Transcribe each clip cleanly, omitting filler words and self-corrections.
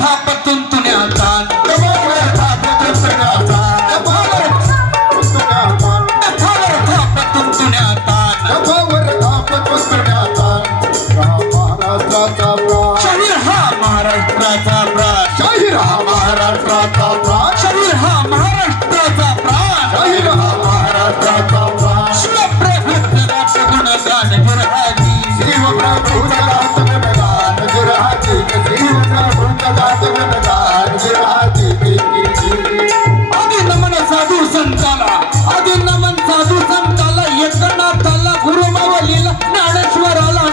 थाप तुंतुण्याचा डबावर थाप तुंतुण्याचा डबावर थाप तुंतुण्याचा शाहीर हा महाराष्ट्राचा प्राण शाहीर हा महाराष्ट्राचा प्राण शाहीर हा महाराष्ट्राचा प्राण शाहीर हा महाराष्ट्राचा प्राण शिवप्रभूचं गुणगान गुरहाजी शिवप्रभूचा दात गुणगान गुरहाजी शिवप्रभूचा दात गुणगान गुरहाजी आधी नमन साधू संताला आधी नमन साधू संताला एकनाथाला गुरुमावलीला ज्ञानेश्वराला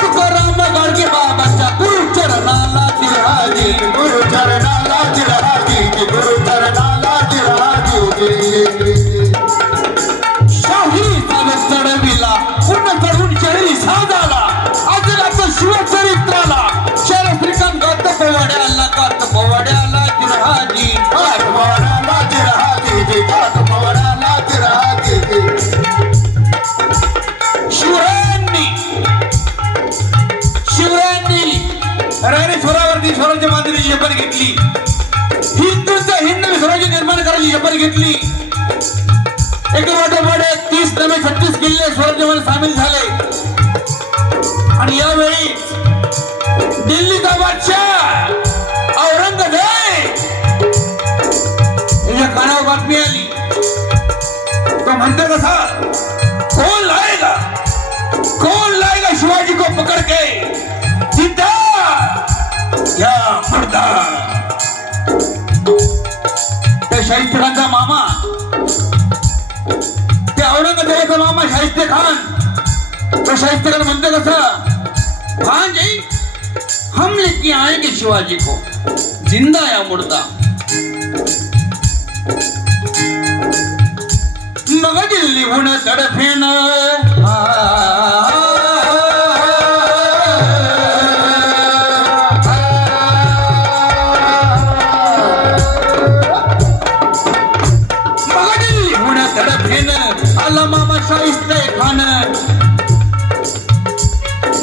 तुकाराम गाडगे बाबाच्या गुरुचरणाला जिरहाजी गुरुचरणाला जिरहाजी गुरुचरणाला जिरहाजी शाही चालत चढविला पूर्ण चढून शहरी साजाला आजराचं शिवचरित्राला शहर श्रीकांत गात पवाड्याला जिरहाजी काठमाळाला जिरहाजी काठमाळाला जिरहाजी शिवरायांनी रायरेश्वरावरती स्वराज्य बांधण्याची शपथ घेतली हिंदवी स्वराज्य निर्माण करायची शपथ घेतली एका वाटोपाठ 30 नवे 36 किल्ले स्वराज्यामध्ये सामील झाले आणि यावेळी दिल्लीचा बादशाह औरंगजेब याच्या कानावर बातमी आली तो म्हणतो कसा कौन लाएगा शिवाजी को पकड़ के जिंदा या मुर्दा त्या शाहिस्तेखानचा मामा त्या औरंगजेबाचा मामा शाहिस्ते खान तो शाहिस्ते खान म्हणतो कसं खान जी हम लेके आएंगे शिवाजी को जिंदा या मुर्दा मग दिल्लीहून तडफेन आला मामा शाहिस्ते खान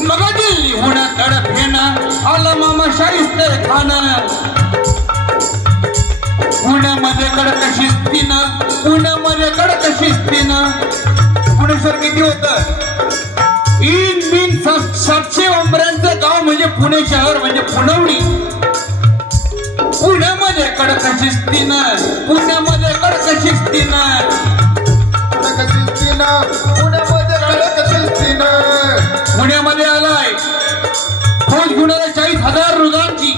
मग दिल्लीहून तडफेन आला मामा शाहिस्ते खान पुण्यामध्ये कडक शिस्तीनं पुणेश्वर किती होतं 700 उंबऱ्यांचं गाव म्हणजे पुणे शहर म्हणजे पुणवणी पुण्यामध्ये कडक शिस्तीनं पुण्यामध्ये कडक शिस्तीनं पुण्यामध्ये आलाय फौज घेऊन आलाय 40,000 रुजांची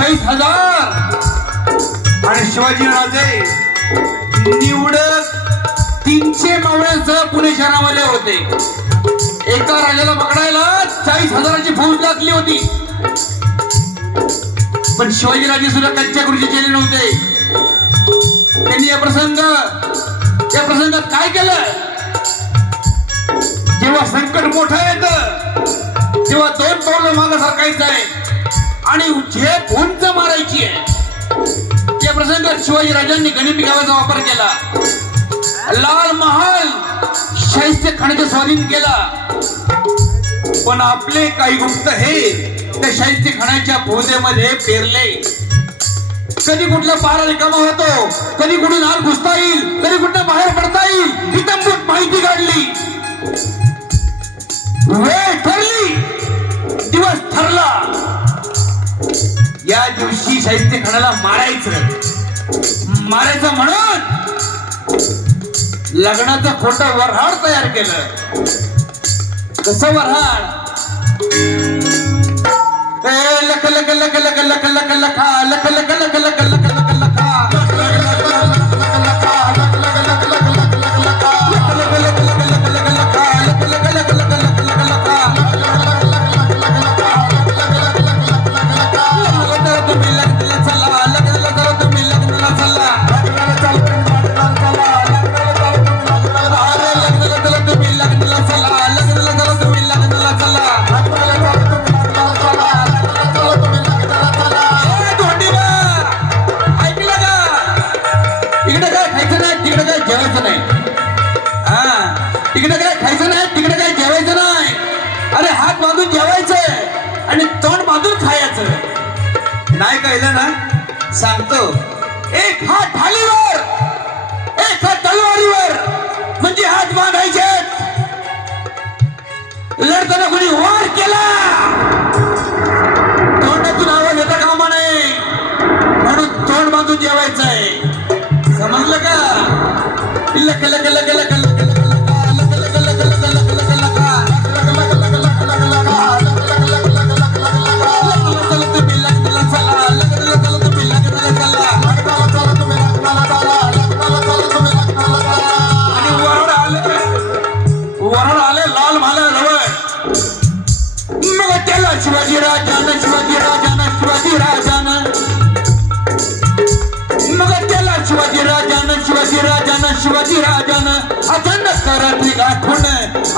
40,000 आणि शिवाजी राजे निवडक 300 मावळ्यांसह पुणे शहरामध्ये होते एका राजाला पकडायला 40,000ची फौज लागली होती पण शिवाजी राजे सुद्धा कच्च्या कृषी केले नव्हते त्यांनी या प्रसंगात काय केलं जेव्हा संकट मोठं येतं तेव्हा 2 पावलं मागं सरकायचं आहे आणि झेप उंच मारायची आहे या प्रसंगात शिवाजी राजांनी गणिमी गावाचा वापर केला लाल महाल शाहिस्ते खानाच्या स्वाधीन केला पण आपले काही गुप्त हे त्या शाहिस्ते खानाच्या फौजेमध्ये पेरले कधी कुठला पारा रिकामा होतो कधी कुठून आत घुसता येईल कधी कुठं बाहेर पडता येईल इतंभूत माहिती काढली वेळ ठरली दिवस ठरला या दिवशी शाहिस्ते खानाला मारायचं म्हणून लग्नाचं खोटं वऱ्हाड तयार केलं कसं वऱ्हाड लख लख लख लख लख लख लखा लख लख लख लख लख लख लखा बांधून खायचं. नाही कळलं ना सांगतो. एक हात ढालीवर एक हात तलवारीवर म्हणजे हात बांधायचे. लढताना कोणी वार केला तोंडातून आवाज येता कामा नये म्हणून तोंड बांधून जेवायचंय. समजलं का? लक लक लक लक लक लक लक लक लक लक लक लक लक शिवाजी राजानं शिवाजी राजानं शिवाजी राजानं मग त्याला शिवाजी राजानं शिवाजी राजानं शिवाजी राजानं अचानक रात्री गाठून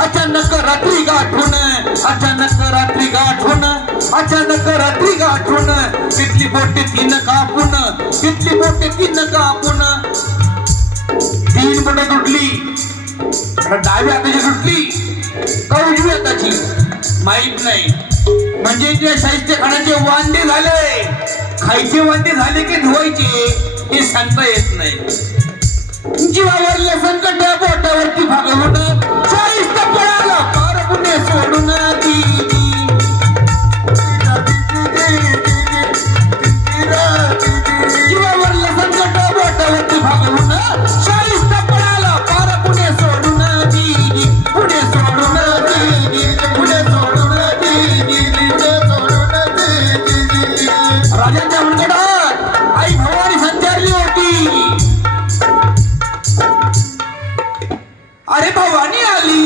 अचानक रात्री गाठून अचानक रात्री गाठून अचानक रात्री गाठून तिथली बोटे तीन कापून तिथली बोटे तीन कापून तीन बोट तुटली. डाव्या हाताची तुटली का उजव्या हाताची माहित नाही. म्हणजे जे साहित्य खाण्याचे वांदे झाले खायचे वांदे झाले की धुवायचे हे सांगता येत नाही. जीवावरल्या संकट बोटावरती भागवून 40 पळाला पार पुणे सोडून जीवावरल्या संकट बोटावरती भागवून 40 पळाला पार पुणे सोडून पुणे सोडून पुणे सोडून राजांच्या मनगडात आई भवानी संचारली होती. अरे भवानी आली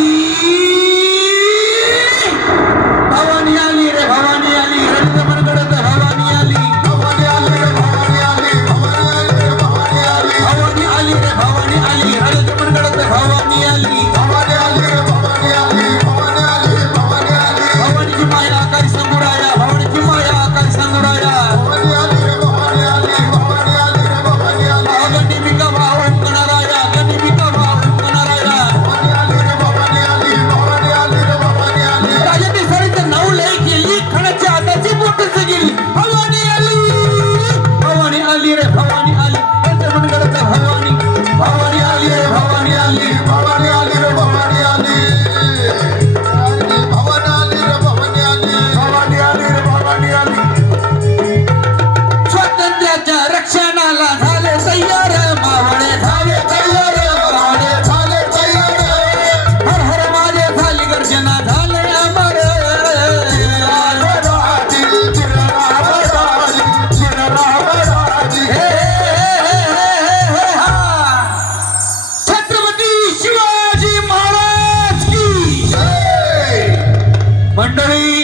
भवानी आली रे भवानी आली रणच्या मनगडात भवानी आली भवानी आली रे भवानी आली भवानी आली रे भवानी आली भवानी आली रे भवानी आली रणच्या मनगडात भवानी आली भवानी आली रे भवानी आली भवानी आली भवानी आली भवानीची माया काय सांगू राया भवानीची माया काय सांगू राया भवानी आली रे भवानी आली भवानी आली रे भवानी आली गणिमिका भावून कणाराया गणिमिका भावून कणाराया भवानी आली रे भवानी आली भवानी आली रे भवानी आली राजाने सरीचं नाव लय केली खणाच्या हाताची बोटच गेली. भवानी आली रे भवानी आली रणच्या मनगडात भवानी भवानी आली रे भवानी आली भवानी आली रे भवानी आली भवानी आली रे भवानी आली भवानी आली रे भवानी आली स्वातंत्र्याच्या रक्षणाला झाले तयार मावळे झाले तयार मावळे झाले तयार हर हर माझे झाली गर्जना झाले अमर छत्रपती शिवाजी महाराज की मंडळी